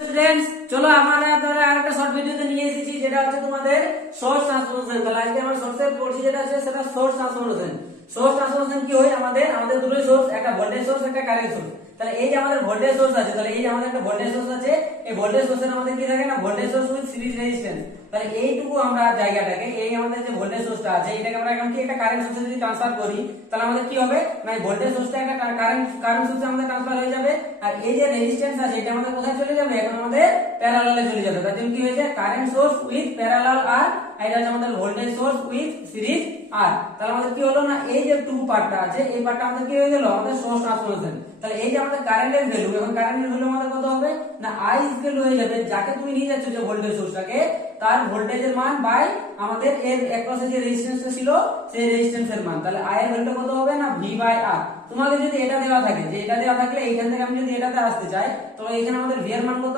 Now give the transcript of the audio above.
Students, চলো আমরা ধরে আরেকটা শর্ট ভিডিওতে নিয়ে এসেছি, যেটা হচ্ছে তোমাদের সোর্স ট্রান্সফরমেশন। তাহলে আজকে আমরা সোর্সের পড়ছি, যেটা আছে সেটা সোর্স ট্রান্সফরমেশন। সোর্স ট্রান্সফরমেশন কি হয়? আমাদের দুটো সোর্স, একটা ভোল্টেজ সোর্স, একটা কারেন্ট সোর্স। তাহলে এই যে আমাদের ভোল্টেজ সোর্স আছে, তাহলে এই যে আমাদের একটা ভোল্টেজ সোর্স আছে, এই ভোল্টেজ সোর্সের আমাদের কি থাকে না, voltage source with series resistance. তাহলে এইটুকু আমরা জায়গাটাকে, এই আমাদের যে ভোল্টেজ সোর্সটা আছে, এটাকে আমরা এখন কি একটা কারেন্ট সোর্সে যদি ট্রান্সফার করি, তাহলে আমাদের কি হবে না, এই ভোল্টেজ সোর্সটা একটা কারেন্ট সোর্সে আমাদের ট্রান্সফার হয়ে যাবে। আর এই যে রেজিস্ট্যান্স আছে, এটা আমাদের কোথায় চলে যাবে? এখন আমাদের প্যারালালে চলে যাবে। তার জন্য কি হয়েছে, কারেন্ট সোর্স উইথ প্যারালাল আর, এটা হচ্ছে আমাদের ভোল্টেজ সোর্স উইথ সিরিজ আর। তাহলে আমাদের কি হলো না, এই যে টু পার্টটা আছে, এই পার্টটা আমাদের কি হয়ে গেল, আমাদের সোর্স ট্রান্সফরমেশন। তাহলে এই যে আমাদের কারেন্টের ভ্যালু, এখন কারেন্টের ভ্যালু আমাদের কত হবে না, I ইকুয়াল হয়ে যাবে, যাকে তুমি নিয়ে যাচ্ছ যে ভোল্টেজ সোর্সটাকে, তার ভোল্টেজের মান বাই আমাদের এর একপাশে যে রেজিস্ট্যান্সটা ছিল সেই রেজিস্ট্যান্সের মান। তাহলে I এর ভ্যালুটা কত হবে না, V বাই R। তোমাকে যদি এটা দেওয়া থাকে, যে এটা দেওয়া থাকলে এইখান থেকে আমি যদি এটাতে আসতে চাই, তো এখানে আমাদের V এর মান কত